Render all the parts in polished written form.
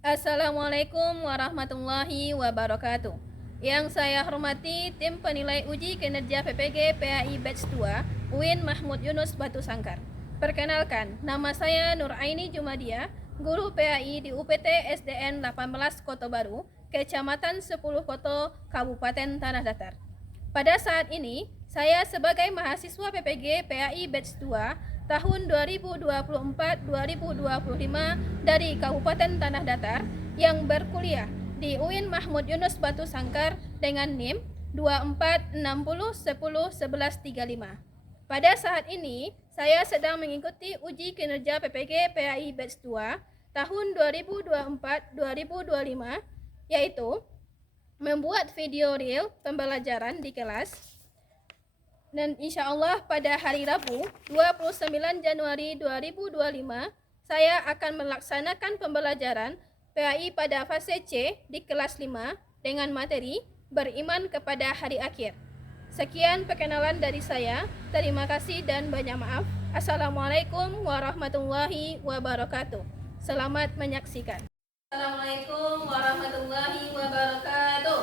Assalamualaikum warahmatullahi wabarakatuh. Yang saya hormati tim penilai uji kinerja PPG PAI Batch 2 UIN Mahmud Yunus Batu Sangkar. Perkenalkan, nama saya Nuraini Jumadia, guru PAI di UPT SDN 18 Kota Baru, Kecamatan 10 Koto, Kabupaten Tanah Datar. Pada saat ini, saya sebagai mahasiswa PPG PAI Batch 2 tahun 2024-2025 dari Kabupaten Tanah Datar yang berkuliah di UIN Mahmud Yunus Batu Sangkar dengan NIM 2460101135. Pada saat ini, saya sedang mengikuti uji kinerja PPG PAI Batch 2 tahun 2024-2025, yaitu membuat video reel pembelajaran di kelas. Dan insya Allah pada hari Rabu 29 Januari 2025 saya akan melaksanakan pembelajaran PAI pada fase C di kelas 5 dengan materi beriman kepada hari akhir. Sekian perkenalan dari saya. Terima kasih dan banyak maaf. Assalamualaikum warahmatullahi wabarakatuh. Selamat menyaksikan. Assalamualaikum warahmatullahi wabarakatuh.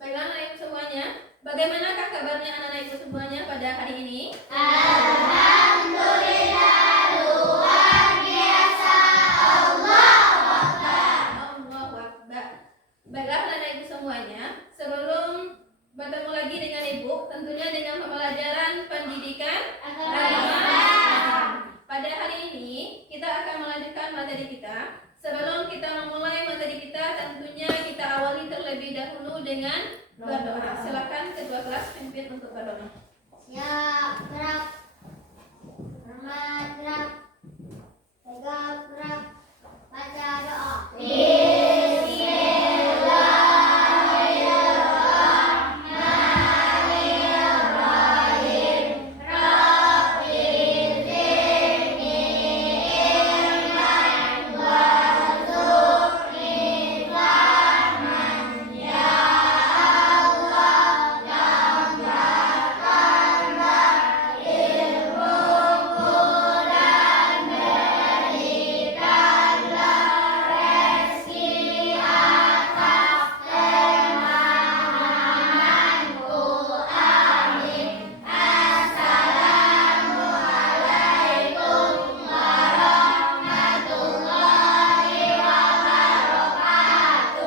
Baiklah anak ibu semuanya, bagaimanakah kabarnya anak-anak ibu semuanya pada hari ini? Alhamdulillah, luar biasa. Allahu Akbar. Allahu Akbar. Baiklah anak-anak ibu semuanya, sebelum bertemu lagi dengan ibu, tentunya dengan pembelajaran pendidikan agama. Pada hari ini kita akan melanjutkan materi kita. Sebelum kita memulai materi kita, tentunya kita awali terlebih dahulu dengan berdoa. Silakan kedua kelas pimpin untuk berdoa. Siap, gerak. Rahmat, gerak. Tegap, gerak. Baca doa.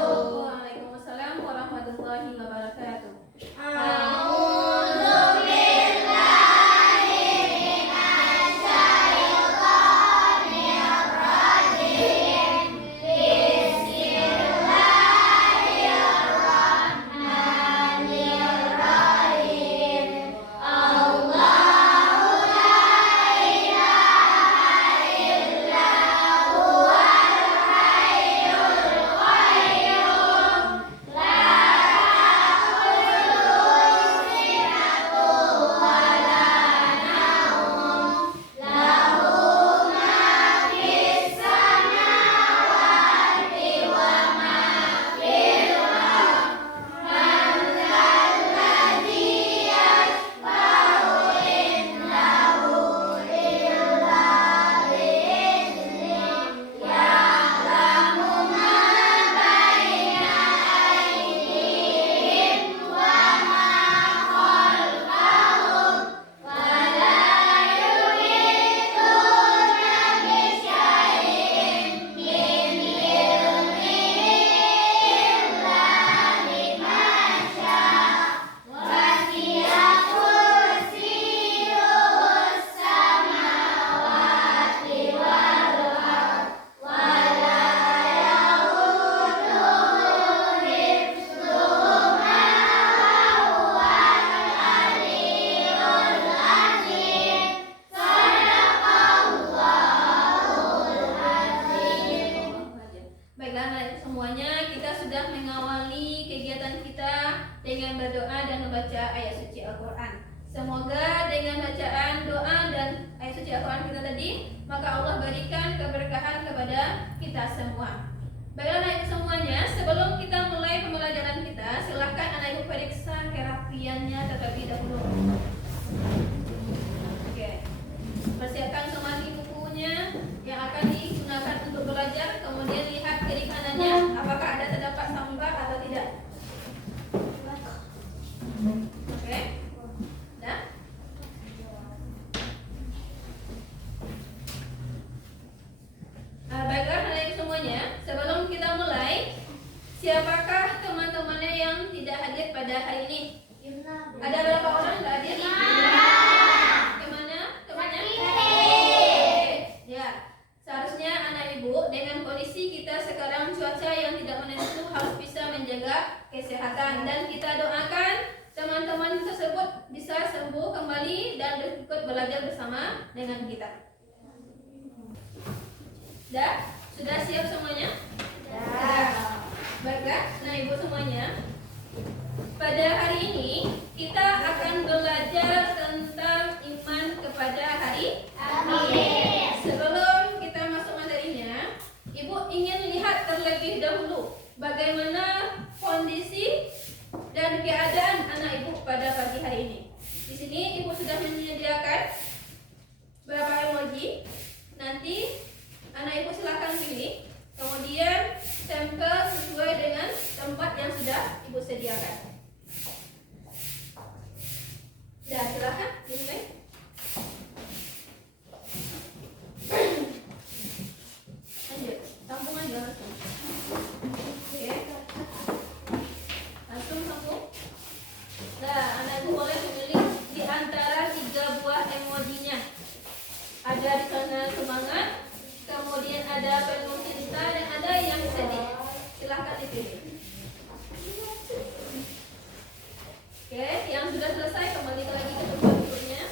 Waalaikumsalam warahmatullahi wabarakatuh. Baiklah anak semuanya, kita sudah mengawali kegiatan kita dengan berdoa dan membaca ayat suci Al-Quran. Semoga dengan bacaan doa dan ayat suci Al-Quran kita tadi, maka Allah berikan keberkahan kepada kita semua. terlebih dahulu. Oke. Persiapkan kembali bukunya yang akan digunakan untuk belajar. Kemudian lihat kiri kanannya apakah ada terdapat sampah atau tidak. Oke. Dah. Baiklah anak-anak semuanya, sebelum kita mulai, siapakah teman-temannya yang tidak hadir pada hari ini? Ada berapa orang tidak hadir? Kemana temannya? Ya, seharusnya anak ibu dengan kondisi kita sekarang cuaca yang tidak menentu harus bisa menjaga kesehatan, dan kita doakan teman-teman tersebut bisa sembuh kembali dan ikut belajar bersama dengan kita. Dah? Sudah siap semuanya? Baiklah, nah ibu semuanya, pada hari ini kita akan belajar tentang iman kepada hari akhir. Sebelum kita masuk materinya, ibu ingin lihat terlebih dahulu bagaimana kondisi dan keadaan anak ibu pada pagi hari ini. Di sini ibu sudah menyediakan beberapa emoji. Nanti anak ibu silakan pilih, kemudian stempel sesuai dengan tempat yang sudah ibu sediakan. Ya, silakan dimulai. Lanjut, sambung aja langsung. Oke, langsung sambung. Nah, anak ibu boleh memilih di antara 3 buah emojinya. Ada di sana semangat, kemudian ada penuh cinta, dan ada yang sedih. Silahkan dipilih. Oke, yang sudah selesai kembali lagi ke tempat berikutnya.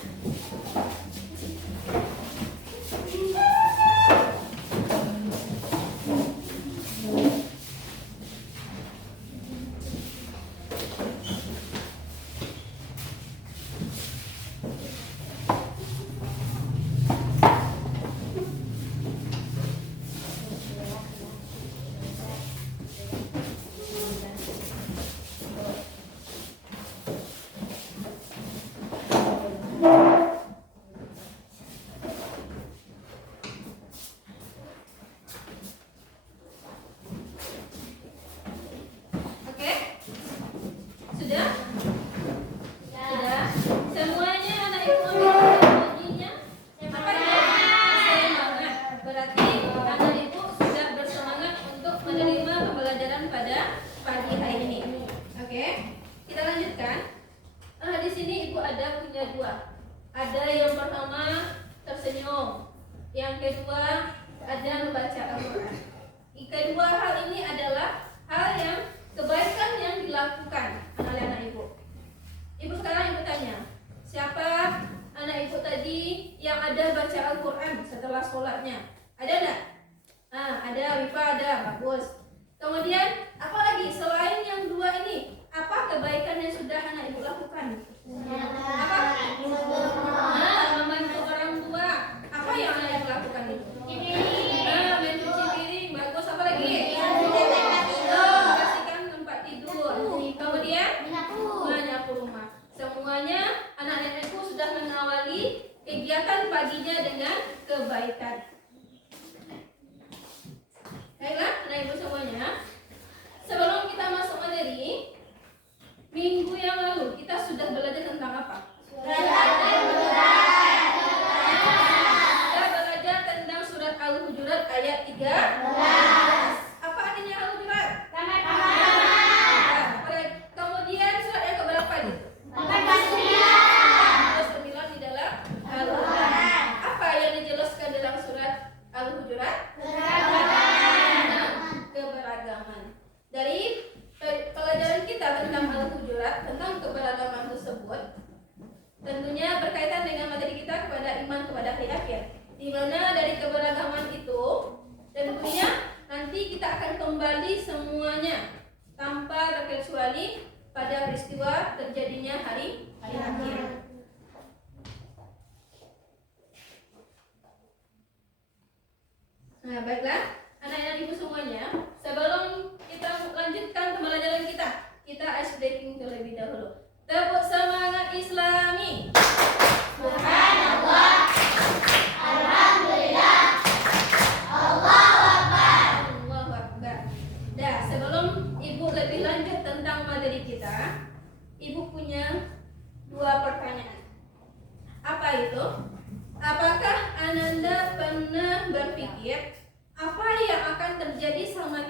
Oke, sudah? Sudah. Semuanya anak ibu ambil emojinya. Apa ya? Semangat. Berarti anak ibu sudah bersemangat untuk menerima pembelajaran pada pagi hari ini. Oke, kita lanjutkan. Di sini ibu ada punya 2. Ada yang pertama tersenyum, yang kedua ada membaca Al-Quran. Kedua hal ini adalah hal yang kebaikan yang dilakukan oleh anak ibu. Ibu sekarang ibu tanya, siapa anak ibu tadi yang ada baca Al-Quran setelah sholatnya? Ada enggak? Ada, Wifa ada, bagus. Kemudian apa lagi selain yang 2 ini? Apa kebaikan yang sudah anak ibu lakukan? Apa? Membantu orang tua. Apa yang anak ibu lakukan itu? Mencuci piring, bagus. Apa lagi? Membersihkan tempat tidur. Kemudian menyapu rumah. Semuanya anak-anakku sudah mengawali kegiatan paginya dengan kebaikan. Baiklah, anak ibu semuanya. Sebelum kita masuk materi, minggu yang lalu kita sudah belajar tentang apa? Kita belajar tentang surat Al-Hujurat ayat 13. Apa artinya Al-Hujurat? Kemudian surat yang keberapa itu? 9 di dalam Al-Quran. Apa yang dijelaskan dalam surat Al-Hujurat? Keberagaman. Dari pelajaran kita tentang Al-Hujurat, tentang keberagaman tersebut, tentunya berkaitan dengan materi kita kepada iman kepada hari akhir, di mana dari keberagaman itu tentunya nanti kita akan kembali semuanya tanpa terkecuali pada peristiwa terjadinya hari akhir. Nah, baiklah anak-anak ibu semuanya, sebelum kita lanjutkan pembelajaran kita ice breaking terlebih dahulu. Tepuk semangat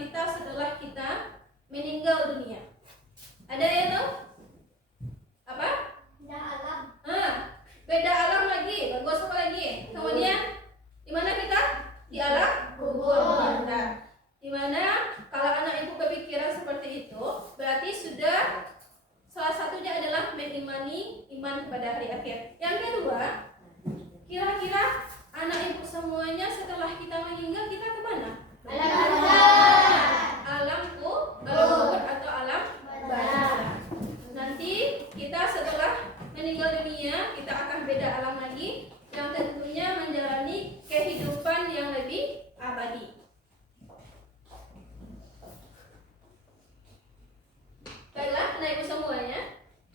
kita setelah kita meninggal dunia. Ada yang tahu? Apa? Benda alam. Beda alam lagi. Bagus apa lagi? Kemudian di mana kita? Di alam kubur. Nah, di mana kalau anak ibu berpikiran seperti itu, berarti sudah salah satunya adalah mengimani iman kepada hari akhir. Yang kedua, kira-kira anak ibu semuanya setelah kita meninggal kita ke mana? Alam kubur atau alam barzakh. Nanti kita setelah meninggal dunia kita akan beda alam lagi yang tentunya menjalani kehidupan yang lebih abadi. Baiklah, anak ibu semuanya,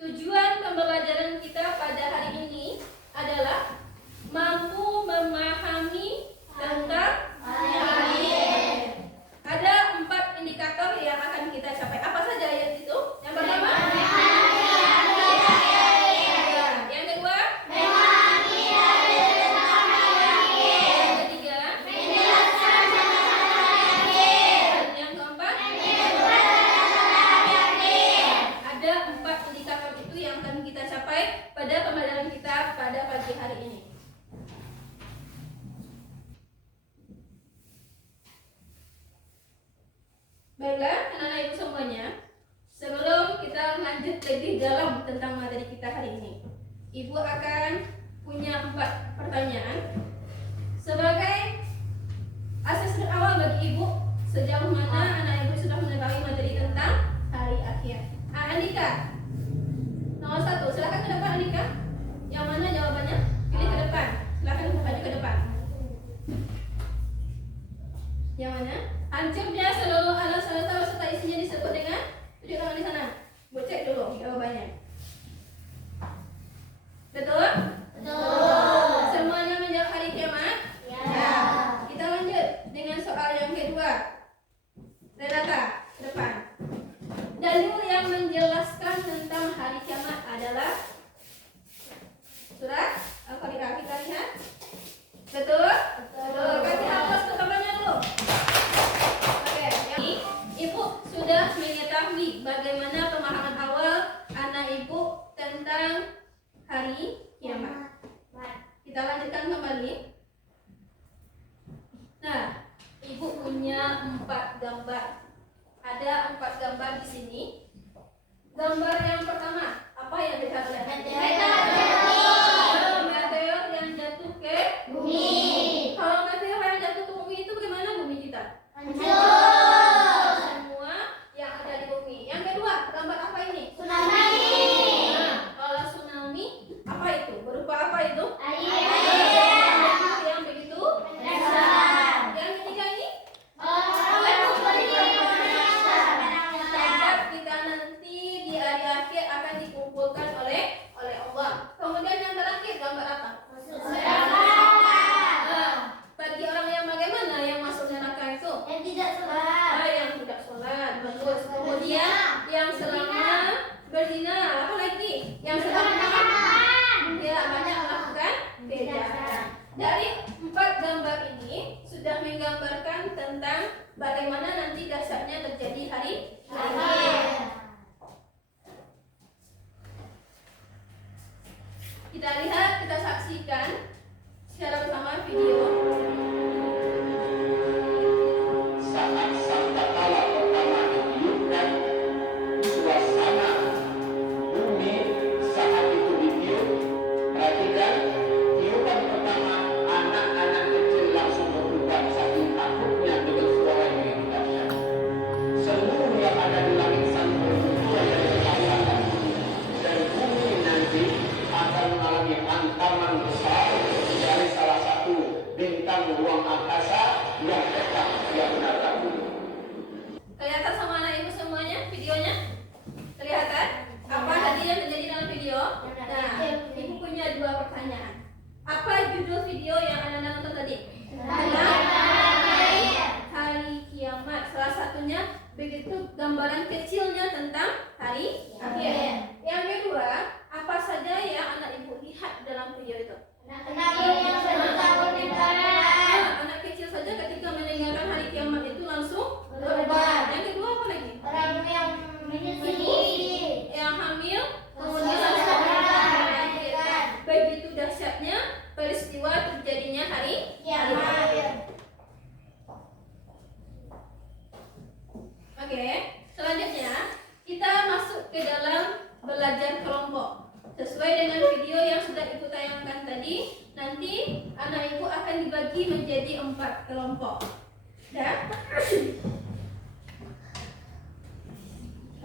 tujuan pembelajaran kita pada hari ini adalah mampu memahami tentang hari akhir. Ada 4 indikator yang akan kita capai. Apa saja itu? Yang pertama, yang kedua, yang ketiga, yang keempat. Ada 4 indikator itu yang akan kita capai pada pembelajaran kita pada pagi hari ini. Baiklah, anak-anak ibu semuanya, sebelum kita lanjut lebih dalam tentang materi kita hari ini, ibu akan punya 4 pertanyaan sebagai asesmen awal bagi ibu sejauh mana anak ibu sudah mengetahui materi tentang hari akhir. Andika, nomor 1, silakan ke depan Andika. Yang mana jawabannya? Pilih ke depan. Silakan maju ke depan. Yang mana? Hancurnya seluruh alam semesta beserta isinya disebut dengan, tunjuk tangan di sana. Bu cek dulu jawabannya. Betul? Betul. Semuanya menjawab hari kiamat? Ya. Kita lanjut dengan soal yang kedua. Renata, ke depan. Dalil yang menjelaskan tentang hari kiamat adalah surat Al-Qari'ah. Kita lihat. Betul? Betul. Kasih hapus pertamanya dulu. Oke, ini ibu sudah mengetahui bagaimana pemahaman awal anak ibu tentang hari kiamat. Kita lanjutkan kembali. Nah, ibu punya 4 gambar. Ada 4 gambar di sini. Gambar yang pertama, apa yang dilihat oleh meteor yang jatuh ke Bumi. Kalau meteor yang jatuh ke bumi itu bagaimana bumi kita? Hancur. Semua yang ada di bumi. Yang kedua, gambar apa ini? Tsunami. Nah, kalau tsunami, apa itu? Berupa apa itu? Air. Yang begitu Besar. Yang ketiga ini? Tempat kita nanti di hari akhir akan dikumpulkan oleh Allah. Kemudian yang terakhir gambar apa? Bagi orang yang bagaimana yang masuk neraka itu? Yang tidak sholat. Yang tidak sholat, bagus. Kemudian yang selama berzina, apa lagi? Yang selama banyak melakukan kejahatan. Dari 4 gambar ini sudah menggambarkan tentang bagaimana nanti dahsyatnya terjadi hari akhir. Kita lihat, kita saksikan secara bersama video. Saat sangkakala pertama ditiupkan, suasana bumi saat itu ditiup. Perhatikan, tiupan pertama anak-anak kecil langsung berubah saking takutnya dengan suara yang begitu dahsyat. Seluruh yang ada di langit sana berubah dari ketakutan, dan bumi nanti akan mengalami hantaman besar dari salah satu bintang ruang angkasa yang tetap yang menatap bumi. Kelihatan sama anak ibu semuanya videonya? Kelihatan? Apa tadi yang terjadi dalam video? Nah, ibu punya 2 pertanyaan. Apa judul video yang anda nonton tadi? Hari kiamat. Salah satunya begitu gambaran kecilnya tentang hari akhir. Yang kedua, apa saja yang anak ibu lihat dalam video itu? Anak Anak kecil saja ketika meninggalkan hari kiamat itu langsung berubah Oke, selanjutnya kita masuk ke dalam belajar kelompok. Sesuai dengan video yang sudah ibu tayangkan tadi, nanti anak ibu akan dibagi menjadi 4 kelompok. Dan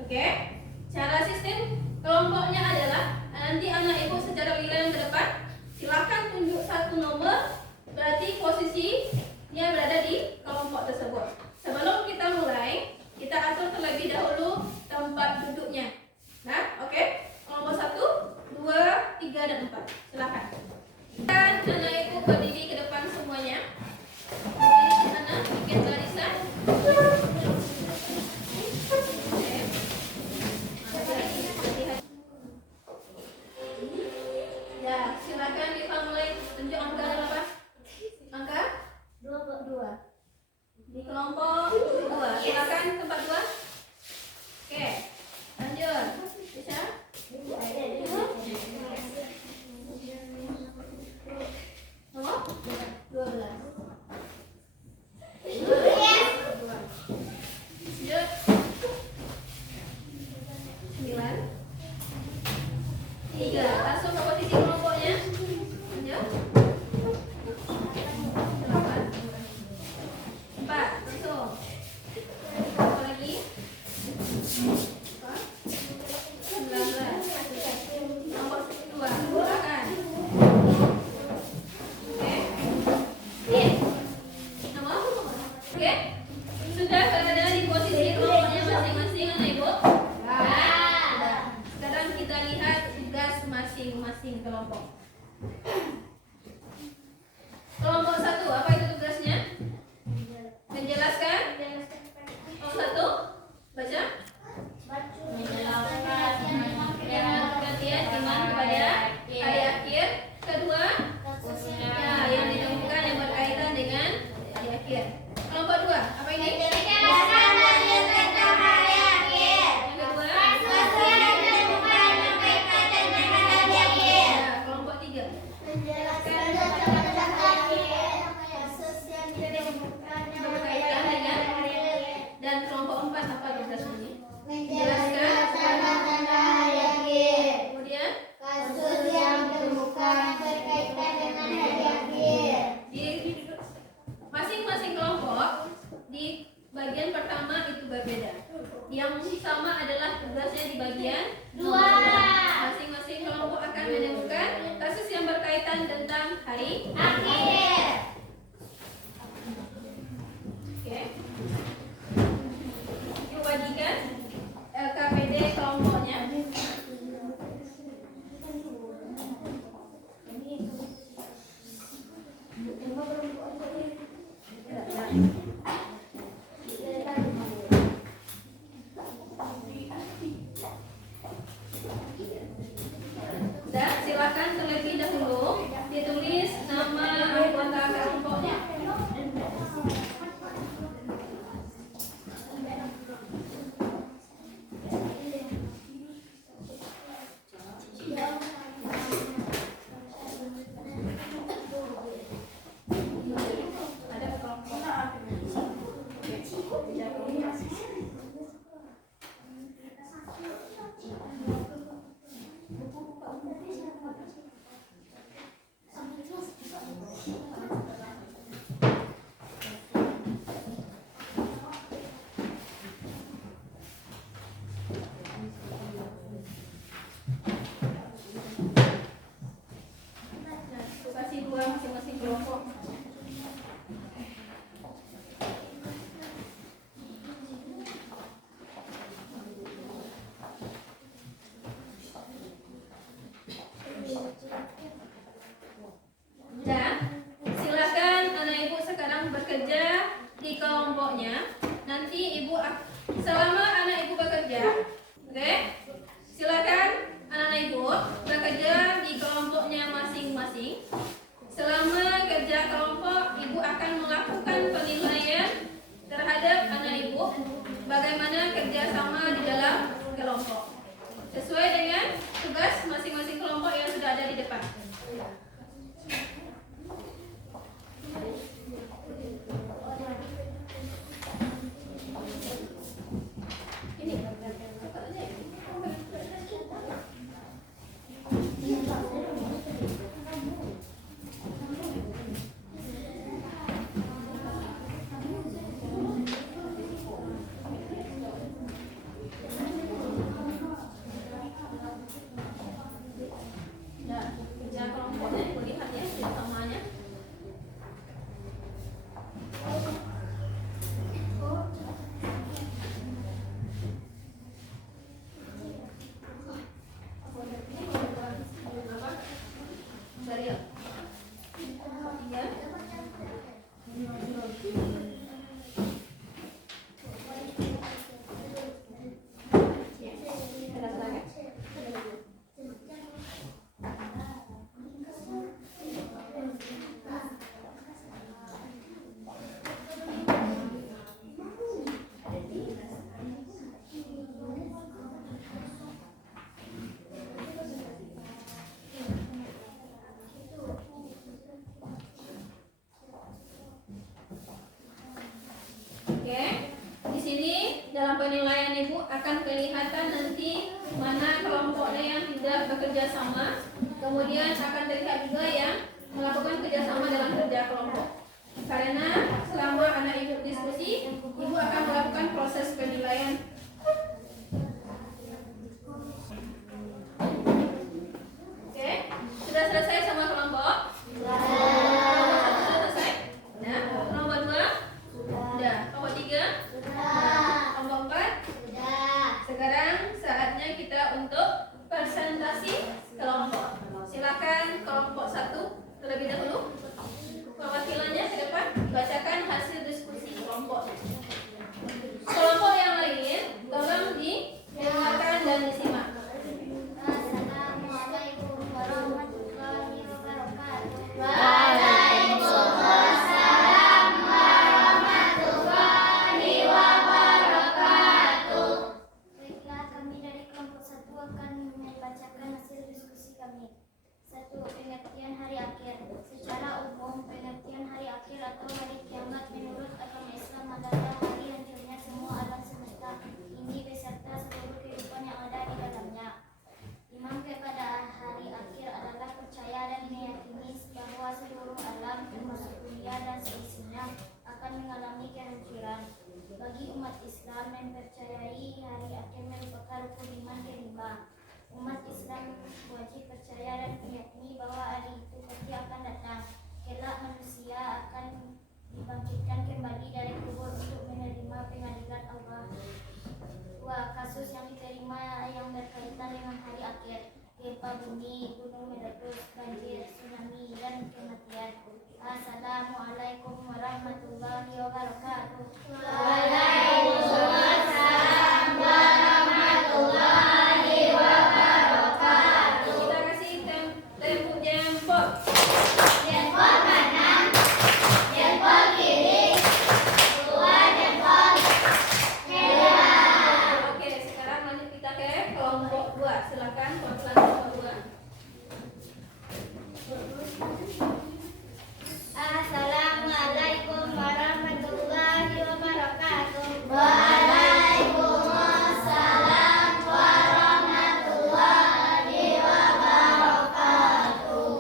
oke, cara sistem kelompoknya adalah nanti anak ibu secara giliran ke depan silakan tunjuk satu nomor, berarti posisinya berada di kelompok tersebut. Sebelum kita mulai, kita atur terlebih dahulu tempat duduknya. Nah, oke, kelompok 1, 2, 3, dan 4. Silakan. Dan anak ibu berdiri ke depan semuanya. Berdiri di sana, bikin barisan. Ya, silakan kita mulai tunjuk angka berapa? Angka 2. Di kelompok 2. Silakan tempat 2. Oke. Lanjut. Bisa? Nomor 12. Lanjut. 9. 3. Langsung ke posisi kelompoknya. Lanjut. 8. 4. Langsung. Apa lagi? 19. Nomor 2. Silakan. Oke. Nomor? Oke. Sudah berada di posisi kelompoknya masing-masing, anak ibu? Sudah. Sekarang kita lihat tugas masing-masing kelompok. Kelompok 1, apa itu tugasnya? Menjelaskan? Kelompok 1, baca. Perhatian iman kepada hari akhir. Kedua, ya, yang ditemukan yang berkaitan dengan hari akhir. Kelompok 2, apa ini? Yang kedua, ya, kelompok 3. Berkaitan dengan, dan kelompok 4 apa tugas ini? Menjelaskan. Kemudian di masing-masing kelompok di bagian pertama itu berbeda. Yang sama adalah tugasnya di bagian 2. Masing-masing kelompok akan menemukan kasus yang berkaitan tentang hari akhir. Oke. Yuk bagikan LKPD kelompoknya. Dan silakan terlebih dahulu ditulis nama anggota kelompoknya. Ada kelompok. Kasih 2 masing-masing kelompok. Dan silakan anak ibu sekarang bekerja di kelompoknya. Nanti ibu selama anak ibu bekerja, oke? Silakan anak ibu bekerja di kelompoknya masing-masing. Selama kerja kelompok, ibu akan melakukan penilaian terhadap anak ibu bagaimana kerjasama di dalam kelompok sesuai dengan tugas masing-masing kelompok yang sudah ada di depan. Dalam penilaian Ibu akan kelihatan nanti mana kelompoknya yang tidak bekerja sama. Kemudian akan terlihat juga yang melakukan kerjasama dalam kerja kelompok. Karena selama anak Ibu diskusi, Ibu akan melakukan proses penilaian. Oke, sudah selesai sama kelompok? Kelompok 1 sudah selesai? Nah, kelompok 2? Sudah. Kelompok 3? Kelompok 4? Sekarang saatnya kita untuk presentasi kelompok. Silakan kelompok 1 terlebih dahulu. Perwakilannya ke depan bacakan hasil diskusi kelompok. Kelompok yang lain tolong didengarkan dan disimak. Assalamualaikum warahmatullahi wabarakatuh. Baiklah, kami dari kelompok 1 akan membacakan hasil diskusi kami. 1. Pengertian hari akhir. Secara umum, pengertian hari akhir atau hari kiamat menurut agama Islam adalah hari hancurnya semua alam semesta ini beserta seluruh kehidupan yang ada di dalamnya. Iman kepada hari akhir adalah percaya dan meyakini bahwa seluruh alam termasuk dunia dan seisinya akan mengalami kehancuran. Bagi umat Islam mempercayai hari akhir merupakan rukun iman kelima. Umat Islam wajib percaya dan meyakini bahwa hari itu pasti akan datang. Kelak manusia akan dibangkitkan kembali dari kubur untuk menerima pengadilan Allah. 2. Kasus yang diterima yang berkaitan dengan hari akhir: gempa bumi, gunung meletus, banjir, tsunami, dan kematian. Assalamualaikum warahmatullahi wabarakatuh. Waalaikumsalam warahmatullahi wabarakatuh. Kita kasih tepuk jempol. Jempol kanan, jempol kiri, dua jempol merah. Oke, sekarang lanjut kita ke kelompok 2. Silakan perwakilan kelompok 2. Assalamualaikum warahmatullahi wabarakatuh. Waalaikumsalam warahmatullahi wabarakatuh.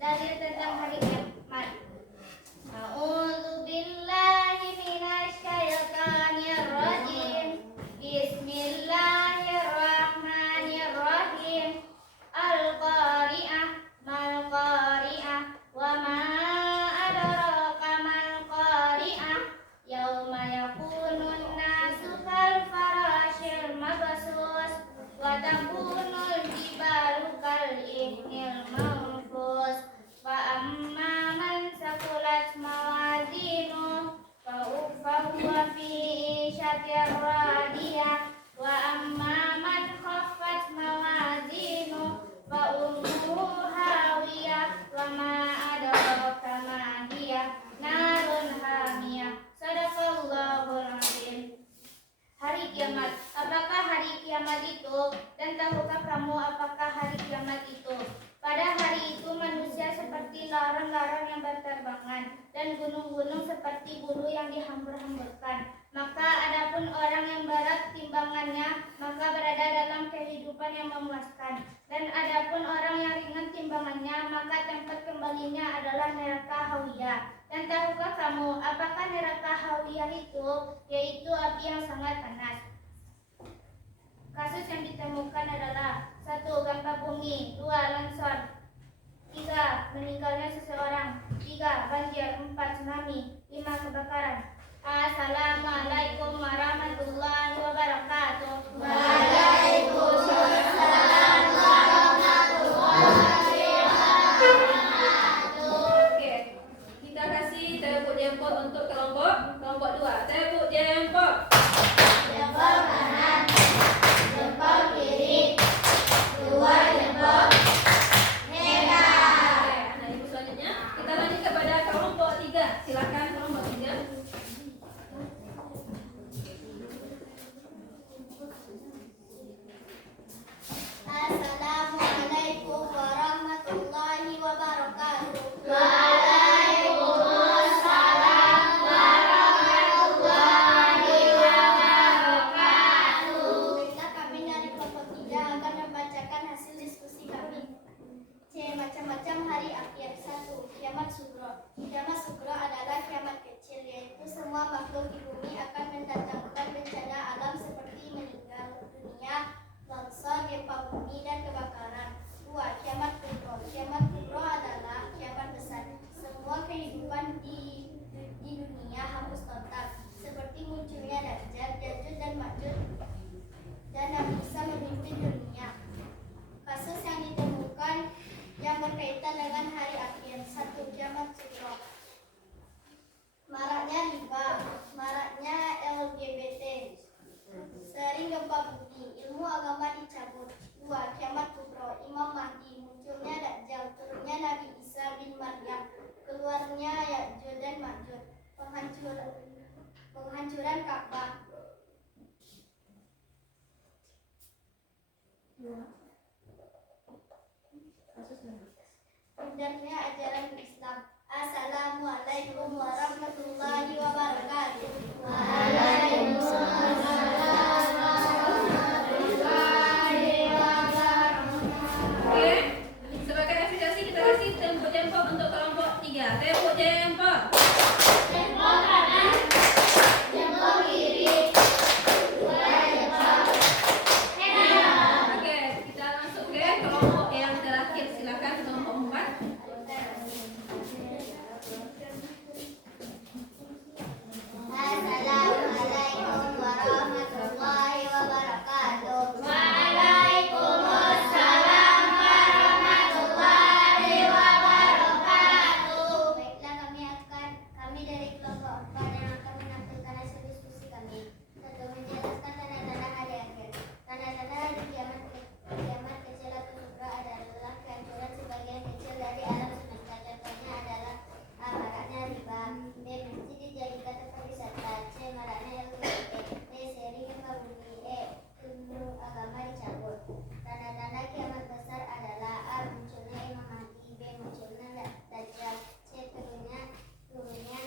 Dalil tentang hari kiamat. A'udzubillahi minasyaitonir rajim. Bismillahirrahmanirrahim. Al-Qari'ah, mal Qari'ah, wa ma adraka mal Qari'ah. Yauma yakunun nasu kal farashil mabsus, wa takunul jibalu kal ihnil manfus. Fa amma man sakulat mawazinu fa huwa fi 'ishatir radiyah, wa amma man khaffat mawazinu fa ummuhu hawiyah, wa ma adraka ma hiya narun hamiyah. Sadaqallahul azim. Hari kiamat. Apakah hari kiamat itu? Dan tahukah kamu apakah hari kiamat itu? Pada hari itu manusia seperti larang-larang yang berterbangan dan gunung-gunung seperti bulu yang dihambur-hamburkan. Maka adapun orang yang berat timbangannya maka berada dalam kehidupan yang memuaskan. Dan adapun orang yang ringan timbangannya maka tempat kembalinya adalah neraka hawiyah. Dan tahukah kamu apakah neraka hawiyah itu? Yaitu api yang sangat panas. Kasus yang ditemukan adalah: 1. Gempa bumi, 2. Longsor, 3. Meninggalnya seseorang, 3. Banjir, 4. Tsunami, 5. Kebakaran. Assalamualaikum warahmatullahi wabarakatuh. Waalaikumsalam warahmatullahi wabarakatuh. Oke. Kita kasih tepuk jempol untuk kelompok 2. Tepuk jempol. Jempol kanan, jempol kiri, dua jempol merah. Oke, nah ibu selanjutnya kita lanjut kepada kelompok 3. Silakan kelompok 3. mudarnya ajaran Islam. Assalamualaikum warahmatullahi wabarakatuh. Waalaikumsalam warahmatullahi wabarakatuh. Oke, sebagai evaluasi kita kasih tempo untuk kelompok 3. Tempo tempo. Jempol kanan, jempol kiri, dua jempol kanan. Oke, kita masuk ke kelompok yang terakhir. Silakan kelompok 4. Assalamualaikum warahmatullahi wabarakatuh. Waalaikumsalam warahmatullahi wabarakatuh. Baiklah, kami dari kelompok 4 yang akan menampilkan hasil diskusi kami. Satu, menjelaskan tanda-tanda hari akhir. Tanda-tanda hari kiamat kecil atau kubra adalah kehancuran sebagian kecil dari alam semesta. Contohnya adalah A. Maraknya riba. B. Masjid dijadikan tempat wisata. C. Maraknya LGBT. D. Sharing gempa bumi. E. Ilmu agama dicabut. Tanda-tanda kiamat besar adalah A. Munculnya Imam Mahdi. B. Munculnya Dajjal. C. Turunnya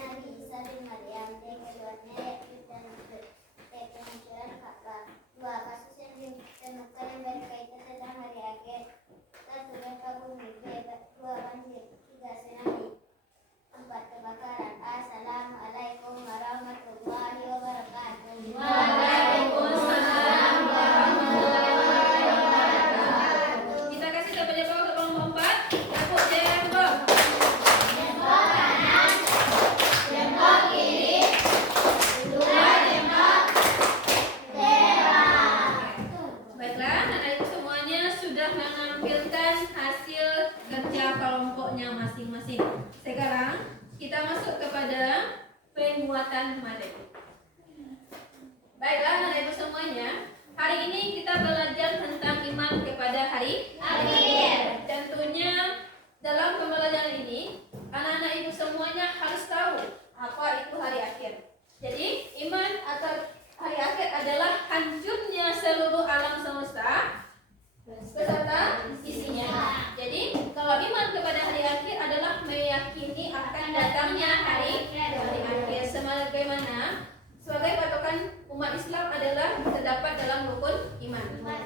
Nabi Isa bin Maryam. D. Keduanya Ya'juj dan Ma'juj. E. Kemunculan Ka'bah. 2. Kasus yang ditemukan yang berkaitan tentang hari akhir. 1. Gempa bumi. B. 2. Banjir. 3. Tsunami. 4. Kebakaran. Assalamualaikum warahmatullahi wabarakatuh. Waalaikumsalam warahmatullahi wabarakatuh. Kita kasih tempo ke kelompok 4. Tempo tempo. Jempol kanan, jempol kiri, dua jempol merah. Baiklah, anak ibu semuanya sudah menampilkan hasil kerja kelompoknya masing-masing. Sekarang kita masuk kepada pembuatan materi. Baiklah, anak ibu semuanya, hari ini kita belajar tentang iman kepada hari akhir. Tentunya dalam pembelajaran ini, anak-anak ibu semuanya harus tahu apa itu hari akhir. Jadi, iman atau hari akhir adalah hancurnya seluruh alam semesta beserta isinya. Jadi, kalau iman kepada hari akhir adalah meyakini akan datangnya hari akhir, sebagaimana sebagai patokan umat Islam adalah terdapat dalam rukun iman.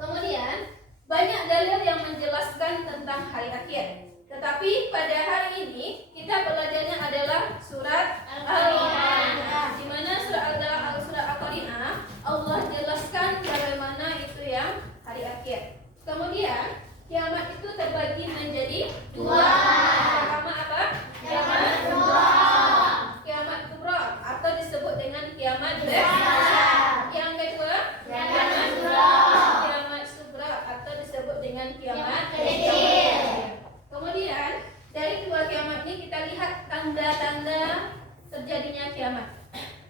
Kemudian, banyak dalil yang menjelaskan tentang hari akhir. Tetapi pada hari ini kita belajarnya adalah surat Al-Qari'ah. Di mana surat Al-Qari'ah Allah jelaskan bagaimana itu yang hari akhir. Kemudian kiamat itu terbagi menjadi 2. Pertama apa? Kiamat kubra. Kiamat kubra atau disebut dengan kiamat besar. Yang kedua, kiamat sugra atau disebut dengan kiamat kecil. Kemudian dari dua kiamat ini kita lihat tanda-tanda terjadinya kiamat.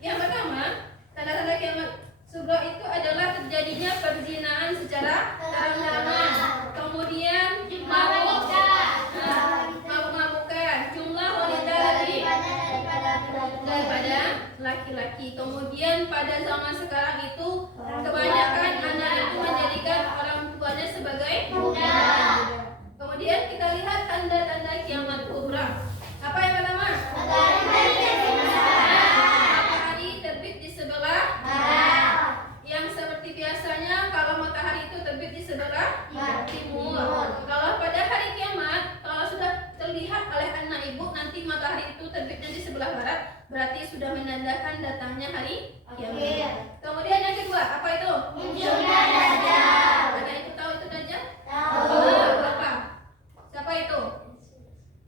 Yang pertama, tanda-tanda kiamat sugra itu adalah terjadinya perzinahan secara terang-terangan. Kemudian mabuk-mabukan, jumlah wanita lebih daripada laki-laki. Kemudian pada zaman sekarang itu kebanyakan anak itu menjadikan orang tuanya sebagai budak. Kemudian kita lihat tanda-tanda kiamat kubra. Apa yang pertama? Matahari terbit di sebelah barat. Yang seperti biasanya kalau matahari itu terbit di sebelah timur. Kalau pada hari kiamat, kalau sudah terlihat oleh anak ibu nanti matahari itu terbitnya di sebelah barat, berarti sudah menandakan datangnya hari kiamat. Kemudian yang kedua, apa itu? Munculnya Dajjal. Anak ibu tahu itu Dajjal? Tahu. Apa? Siapa itu?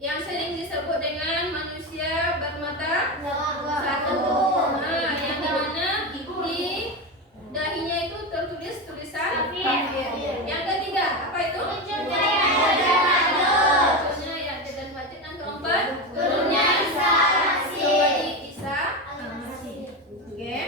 Yang sering disebut dengan manusia bermata satu. Nah, yang dimana di dahinya itu tertulis tulisan kafir. Yang ketiga, apa itu? Munculnya Ya'juj dan Ma'juj. Munculnya Ya'juj dan Ma'juj. Yang keempat, Turunnya Isa al-Masih. kembali Isa al-Masih. Oke.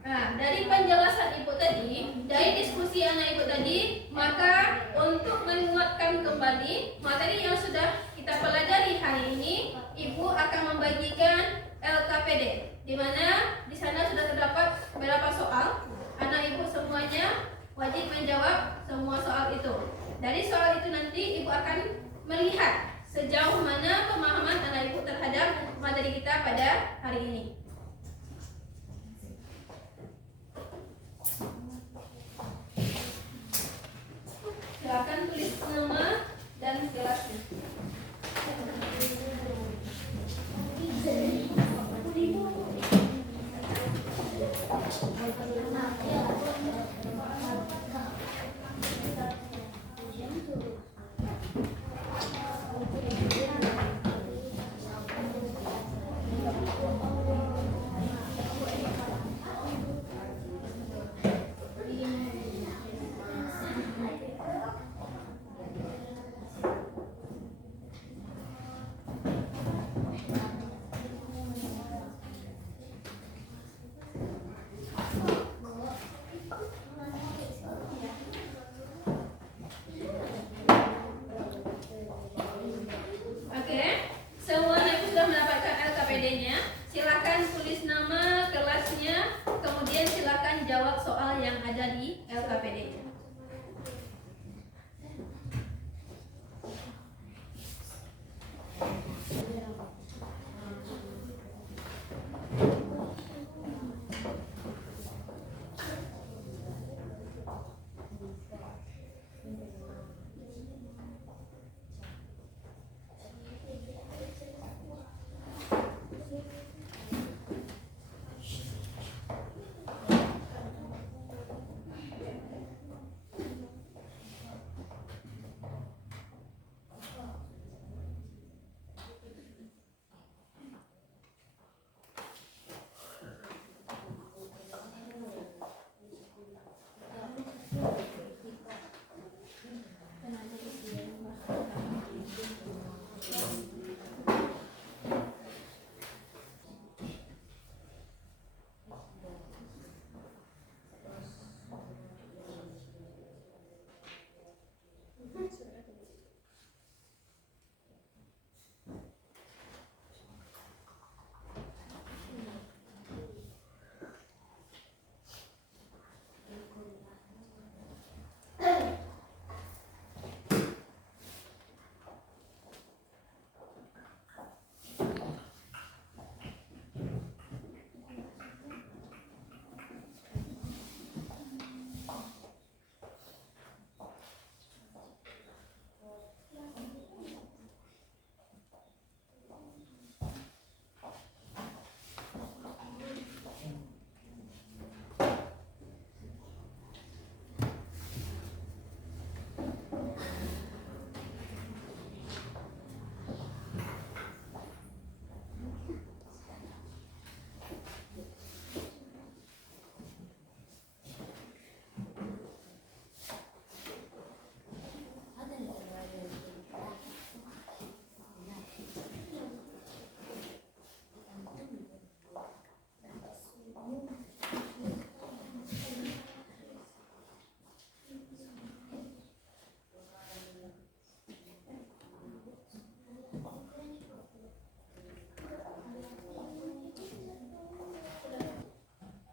Nah, dari penjelasan ibu tadi, dari diskusi anak ibu tadi, maka untuk menguatkan kembali materi yang sudah kita pelajari hari ini, ibu akan membagikan LKPD, di mana di sana sudah terdapat beberapa soal. Anak ibu semuanya wajib menjawab semua soal itu. Dari soal itu nanti ibu ada di LKPD.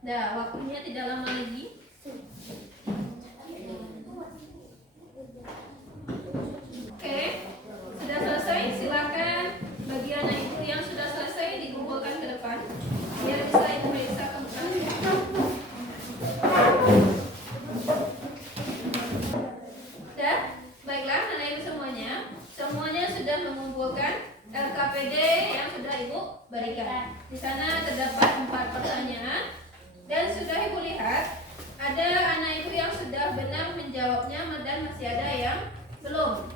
Nah, waktunya tidak lama lagi. Oke, sudah selesai. Silakan bagi anak ibu yang sudah selesai dikumpulkan ke depan biar bisa ibu periksa kembali. Dah, baiklah anak ibu semuanya. Semuanya sudah mengumpulkan LKPD yang sudah ibu berikan. Di sana terdapat 4 pertanyaan. Dan sudah ibu lihat, ada anak ibu yang sudah benar menjawabnya dan masih ada yang belum.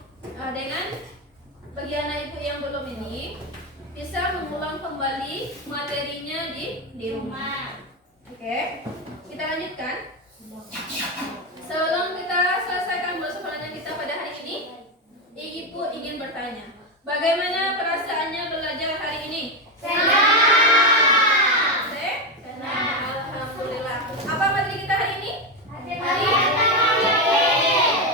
Dengan bagi anak ibu yang belum ini, bisa mengulang kembali materinya di rumah. Oke, kita lanjutkan. Sebelum kita selesaikan persoalan kita pada hari ini, ibu ingin bertanya, bagaimana perasaannya belajar hari ini? Apa materi kita hari ini?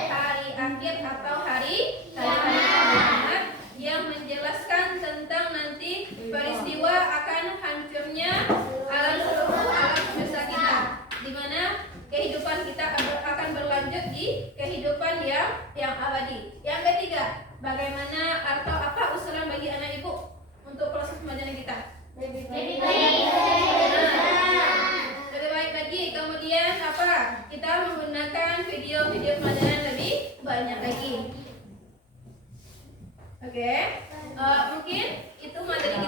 Hari akhir atau hari kiamat yang menjelaskan tentang nanti peristiwa akan hancurnya seluruh alam semesta kita, di mana kehidupan kita akan berlanjut di kehidupan yang abadi. Yang ketiga, bagaimana atau apa usulan bagi anak ibu untuk proses pembelajaran kita? Lebih baik lagi. Kemudian apa? Kita menggunakan video-video pelajaran lebih banyak lagi. Oke. Mungkin itu materi kita